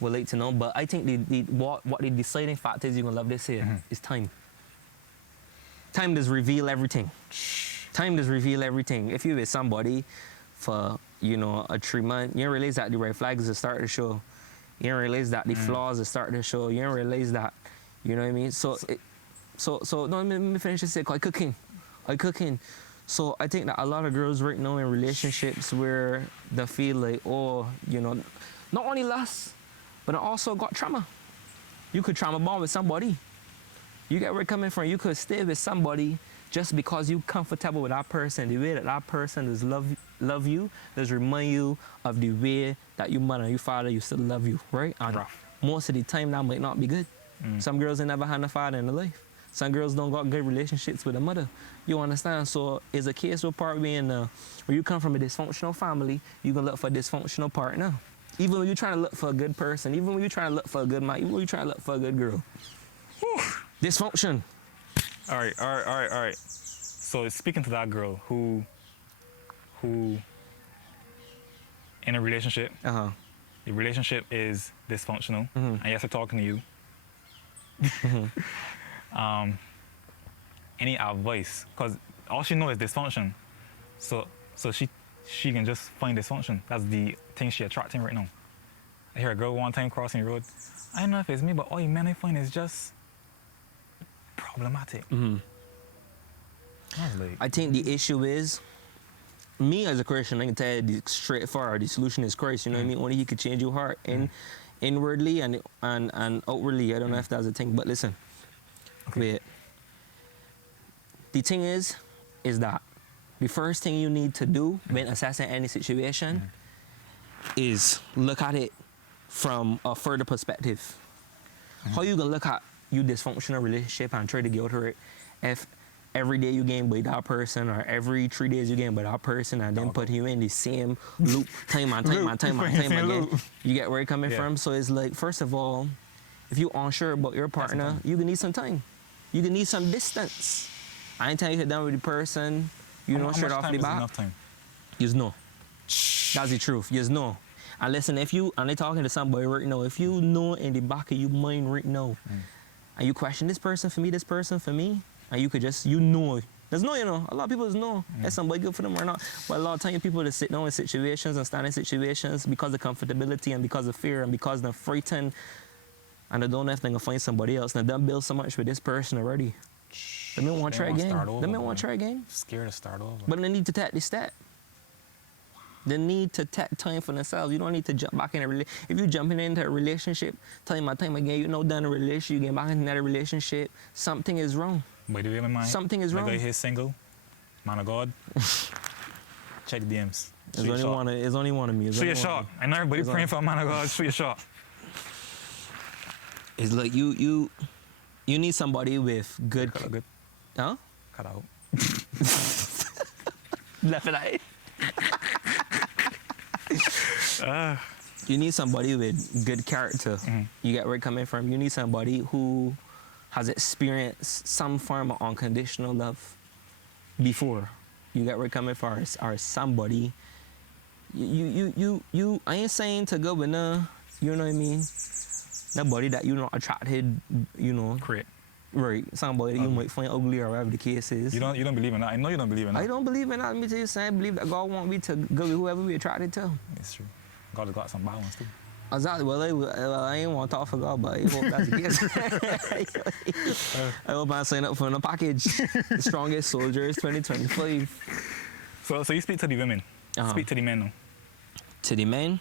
would like to know. But I think what the deciding factor is you're gonna love this here is time. Time does reveal everything. Time does reveal everything. If you're with somebody for, you know, a 3 month, you don't realize that the red flags are starting to show. You don't realize that the flaws are starting to show. You don't realize that, you know what I mean? So no, let me finish this. I cooking. So I think that a lot of girls right now in relationships where they feel like, oh, you know, not only lust, but I also got trauma. You could trauma bond with somebody. You get where I'm coming from. You could stay with somebody just because you're comfortable with that person. The way that person does love you, does remind you of the way that your mother and your father used to love you, right? And most of the time that might not be good. Some girls ain't never had a father in their life. Some girls don't got good relationships with a mother. You understand? So it's a case of part being where you come from a dysfunctional family, you can look for a dysfunctional partner. Even when you're trying to look for a good person, even when you're trying to look for a good man, even when you're trying to look for a good girl. Dysfunction. All right. So speaking to that girl who in a relationship, the relationship is dysfunctional, and yes, I'm talking to you. Any advice? Because all she knows is dysfunction. So she can just find dysfunction. That's the thing she attracting right now. I hear a girl one time crossing the road. I don't know if it's me, but all you men I find is just problematic. I think the issue is, me as a Christian, I can tell you the straightforward, the solution is Christ. You know what I mean? Only He could change your heart inwardly and outwardly. I don't know if that's a thing, but listen. Wait. The thing is that the first thing you need to do when assessing any situation is look at it from a further perspective. How you gonna look at your dysfunctional relationship and try to get over it if every day you game by that person, or every 3 days you game by that person, and then put you in the same loop time again? You get where it's coming from? So it's like, first of all, if you're unsure about your partner, you can need some time. You can need some distance. I ain't telling you to done with the person, you know, straight off the bat. Enough time? You know. That's the truth. You know. And listen, if you, and they talking to somebody right now, if you know in the back of your mind right now, and you question this person for me, and you could just, you know, there's no, you know, a lot of people just know if somebody good for them or not. But a lot of times people just sit down in situations and stand in situations because of comfortability and because of fear and because they're frightened and they don't know if they can find somebody else. And they've built so much with this person already. They may want to try again. Scared to start over. But they need to take the step. They need to take time for themselves. You don't need to jump back in a relationship. If you're jumping into a relationship, time again, you know, done a relationship, you get back into another relationship, something is wrong. By the way, my mind, something is wrong. Like he's single, man of God. Check the DMs. It's only one of me. Shoot your shot. I know everybody praying for a man of God. Shoot your shot. It's like you need somebody with good. Huh? Cut out. Left eye. You need somebody with good character. You get where it's coming from. You need somebody who has experienced some form of unconditional love before. You get where it's coming from. Or somebody. You I ain't saying to go with no, you know what I mean? Nobody that you're not attracted, you know. Correct. Right, somebody that you might find ugly or whatever the case is. You don't believe in that. I know you don't believe in that. I don't believe in that. Let me tell you something. I believe that God wants me to go with whoever we attracted to. It's true. God has got some balance too. Exactly. Well, I ain't want to talk for God, but I hope that's the case. I hope I sign up for a package. The strongest soldiers 2025. So you speak to the women. Speak to the men now. To the men?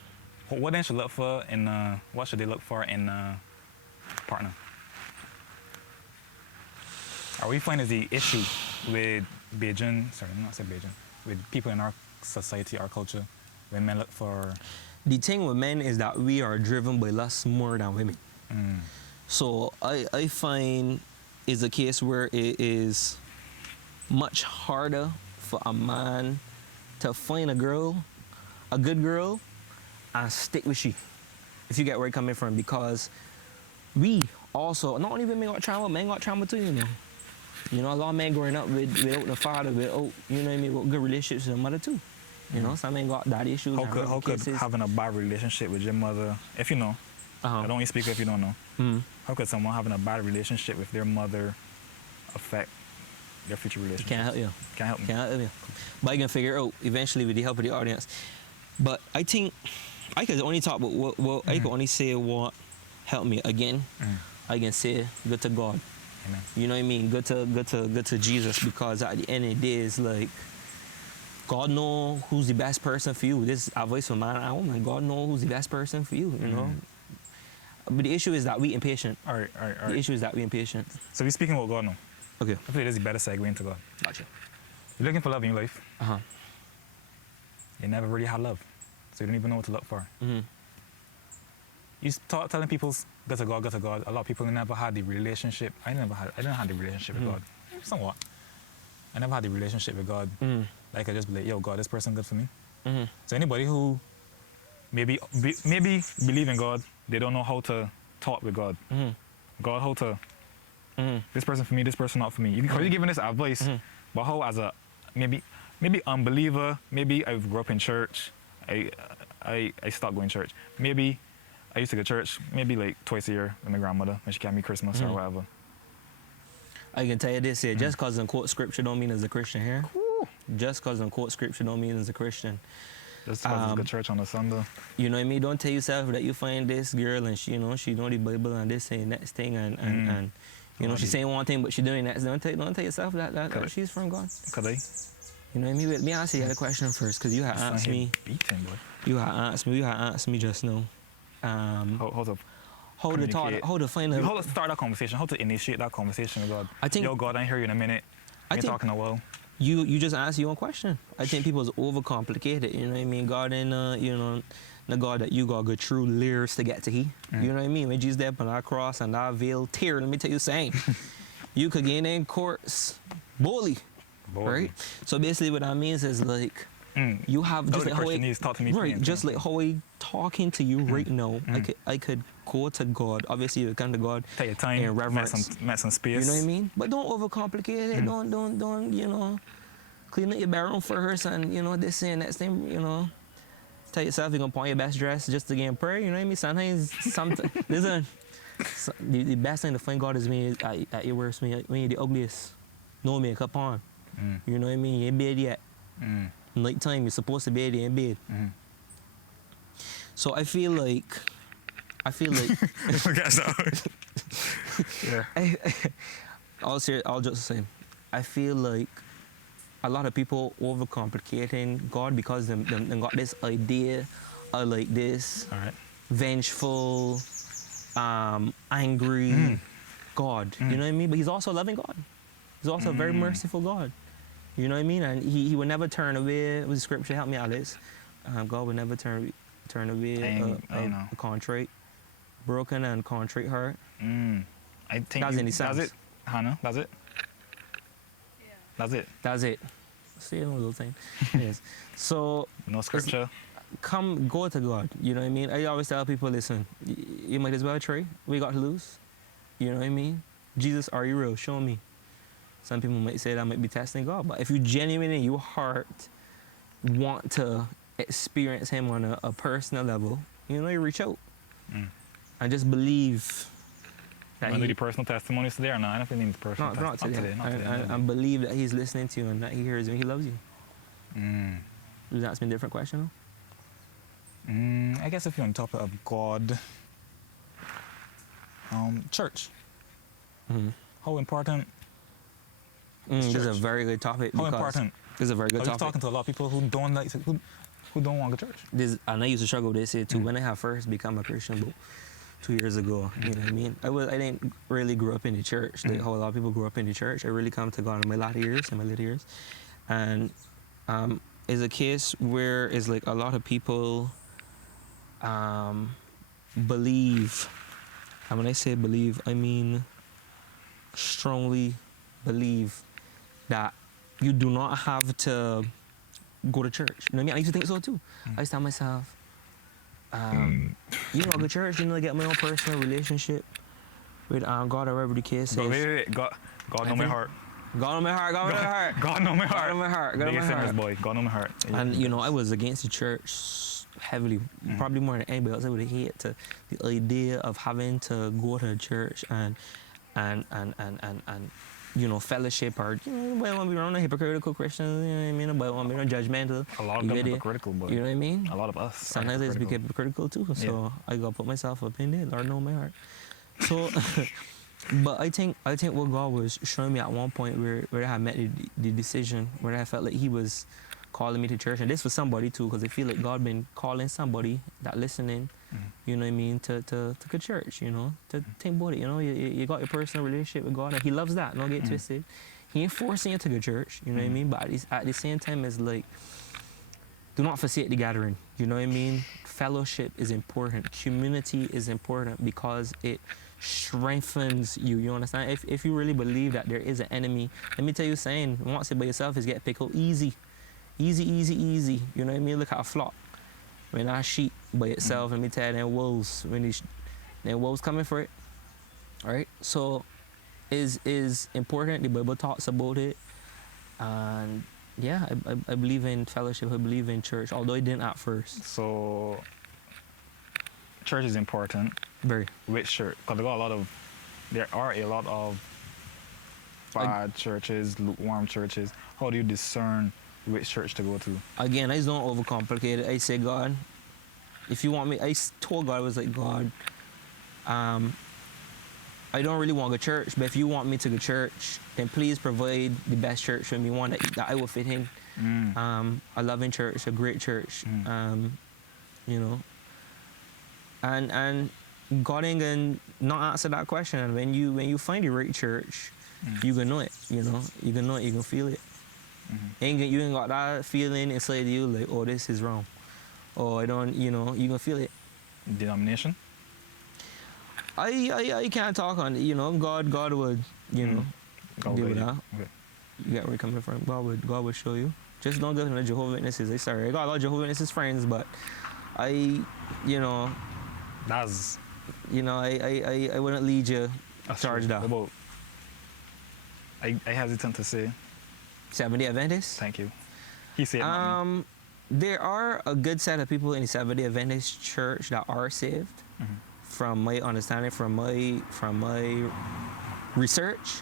What they should look for in what should they look for in a partner? Are we finding the issue with with people in our society, our culture, when men look for? The thing with men is that we are driven by lust more than women. So I find it's a case where it is much harder for a man to find a good girl, and stick with she. If you get where I'm coming from, because we also, not only women got trauma, men got trauma too, you know. You know, a lot of men growing up without the father, without, you know what I mean, with good relationships with the mother too. You know, some men got daddy issues. How could having a bad relationship with your mother, if you know, I don't want you to speak if you don't know, how could someone having a bad relationship with their mother affect their future relationship? Can't help you. Can't help me. Can't help you. But I can figure out eventually with the help of the audience. But I think I could only talk about what I could only say what helped me. Again, I can say good to God. Amen. You know what I mean? Good to Jesus, because at the end of the day, it's like God know who's the best person for you. This is advice from man and woman. God know who's the best person for you. You know. But the issue is that we impatient. All right. The issue is that we impatient. So we're speaking about God now. Okay. I feel this is a better segue into God. Gotcha. You're looking for love in your life. You never really had love, so you don't even know what to look for. You start telling people, go to God, go to God. A lot of people never had the relationship. I didn't have the relationship with God. Somewhat. I never had the relationship with God. Like I just be like, yo, God, this person good for me. So anybody who maybe believe in God, they don't know how to talk with God. God, how to this person for me, this person not for me. You're giving this advice, but how as a maybe unbeliever, maybe I grew up in church, I stopped going to church. Maybe I used to go to church maybe like twice a year with my grandmother when she gave me Christmas or whatever. I can tell you this here, just because I quote scripture don't mean as a Christian here. Just because I quote scripture don't mean as a Christian. Just because it's the church on a Sunday. You know what I mean? Don't tell yourself that you find this girl and she, you know, she know the Bible and this and next thing and you know, she's saying one thing but she doing that. Don't tell yourself that she's from God. Could I? You know what I mean? Let me ask you a question first, because you had asked me. You had asked me just now. How to find a... How to start that conversation, how to initiate that conversation with God. I think... Yo, God, I hear you in a minute. We're talking a while. You just asked your own question. I think people's overcomplicated, you know what I mean? God ain't, you know, the God that you got go through layers to get to He. You know what I mean? When Jesus died on that cross and that veil tear, let me tell you something. You could get in courts boldly. Right? So basically what that means is like, you have just like how I talking to you right now. I could go to God. Obviously, you come to God. Take your time. In reverence. Met some space. You know what I mean? But don't overcomplicate it. Don't you know? Clean up your bedroom first, and you know this and that thing. You know, tell yourself you're gonna put on your best dress just to get in prayer. You know what I mean? Sometimes listen. The best thing to find God is when you're at your worst, when you're the ugliest. No makeup on. You know what I mean? You ain't bed yet. Night time, you're supposed to be in bed. So I feel like yeah. I'll just say, I feel like a lot of people overcomplicating God because they got this idea of like this vengeful, angry God. You know what I mean? But He's also a loving God. He's also a very merciful God. You know what I mean? And he would never turn away. With the scripture, help me out, Liz. God would never turn away a contrite, broken and contrite heart. I think that's it, Hannah. That's it. Yeah. That's it. See, no little thing. Yes. So no scripture. Go to God. You know what I mean? I always tell people, listen, you might as well try. We got to lose. You know what I mean? Jesus, are you real? Show me. Some people might say that might be testing God, but if you genuinely in your heart want to experience Him on a personal level, you know, you reach out and just believe that the personal testimonies today or not? I don't think it's personal. Not today. And believe that He's listening to you and that He hears you and He loves you. Does that ask me a different question? I guess if you're on topic of God, church. How important? This is a very good topic. How important? This is a very good topic. I was talking to a lot of people who don't like who don't want to go to church. And I used to struggle with this here too. When I had first become a Christian, about 2 years ago, you know what I mean? I didn't really grow up in the church. Like how a lot of people grew up in the church. I really come to God in my later years. And it's a case where it's like a lot of people believe, and when I say believe, I mean strongly believe that you do not have to go to church. You know what I mean? I used to think so too. I used to tell myself, you know, go to church, you know, get my own personal relationship with God or whatever the case is. Wait. God know my heart. God know my heart. God know my heart. God know my heart. God know my heart. God know my heart. Boy. God know my heart. And you know, I was against the church heavily, probably more than anybody else. I would hate the idea of having to go to church and you know, fellowship, or you know, nobody want to be around a hypocritical Christians. You know what I mean? Nobody want to be around judgmental. A lot of them hypocritical, but you know what I mean? A lot of us. Sometimes I just become hypocritical too. So I gotta put myself up in there. Lord know my heart. So, but I think what God was showing me at one point where I had made the decision, where I felt like He was calling me to church, and this was somebody too, because I feel like God been calling somebody that listening, you know what I mean, to go church, you know, to think about it, you know, you got your personal relationship with God, and He loves that, don't get twisted. He ain't forcing you to go church, you know what I mean, but at the same time, it's like, do not forsake the gathering, you know what I mean. Fellowship is important, community is important, because it strengthens you, you understand. If you really believe that there is an enemy, let me tell you, saying once it by yourself is get pickled easy. You know what I mean? Look at a flock. When that sheep by itself, let me tell you, then wolves, then wolves coming for it. All right? So, is important. The Bible talks about it. And yeah, I believe in fellowship. I believe in church, although I didn't at first. So, church is important. Very. Which church? Because there are a lot of bad churches, lukewarm churches. How do you discern which church to go to? Again, I just don't overcomplicate it. I say, God, if you want me, I told God, I was like, God, I don't really want to go to church, but if you want me to go to church, then please provide the best church for me, one that I will fit in. A loving church, a great church, you know. And God ain't gonna not answer that question. And when you find the right church, you gonna know it, you know. You gonna know it, you gonna feel it. You ain't got that feeling inside you like, oh, this is wrong. Or I don't, you know, you gonna feel it. Denomination? I can't talk on it, you know. God would, you know, deal with that. Okay. You get where you're coming from. God would show you. Just don't go to the Jehovah's Witnesses. I got a lot of Jehovah's Witnesses friends, but you know, that's, you know, I wouldn't lead you charged up. I hesitant to say. Seventh-day Adventists? Thank you. He said there are a good set of people in the Seventh-day Adventist church that are saved, from my understanding, from my research.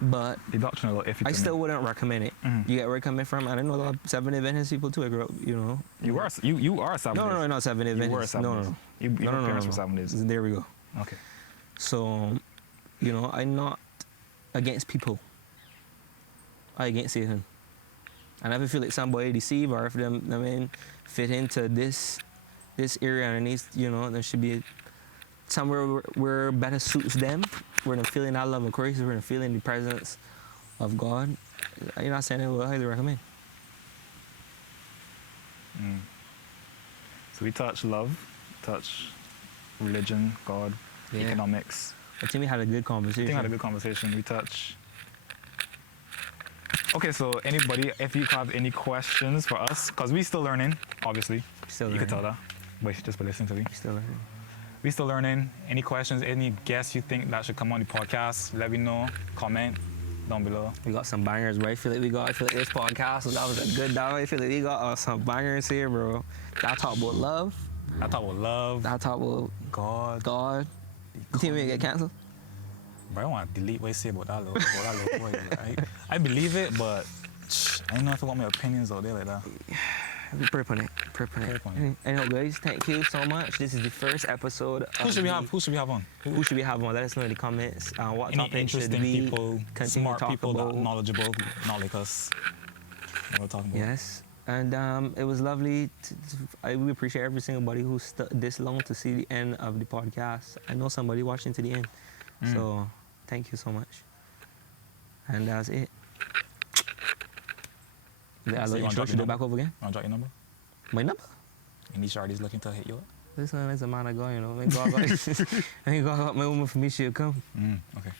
But the doctrinal iffy. I still wouldn't recommend it. You get where I'm coming from? And I know a lot of Seventh-day Adventist people too. I grew up, you know. You are Seventh-day. No, not Seventh-day Adventist. No. Your parents were Seventh-days. There we go. Okay. So, you know, I'm not against people. I'm against Satan. I never feel like somebody deceive, or if them, I mean, fit into this area, and needs, you know, there should be somewhere where better suits them, where they're feeling that love of Christ, where they're feeling the presence of God. I'm not saying I would highly recommend. So we touch love, touch religion, God, economics. I think we had a good conversation. We touch. Okay, so anybody, if you have any questions for us, because we're still learning, obviously. You could tell that, but just by listening to me. We're still learning. Any questions, any guests you think that should come on the podcast, let me know. Comment down below. We got some bangers, bro. I feel like this podcast, that was a good dog. I feel like we got some bangers here, bro. That talk about love. That talk about God. You think we get canceled? Bro, I want to delete what I say about that little boy. I believe it, but I don't know if I want my opinions out there like that. Prep on it. Anyway, guys, thank you so much. This is the first episode. Who should we have on? Who should we have on? Let us know in the comments. What any topic interesting should we people, smart people that knowledgeable, not like us. We'll talk about. Yes. And it was lovely. We appreciate every single body who stuck this long to see the end of the podcast. I know somebody watching to the end. So thank you so much. And that's it. I'll introduce you back over again. Want to drop your number? My number? Any shorties looking to hit you up? Listen, it's a man of God, you know. God got my woman for me, she'll come. Okay.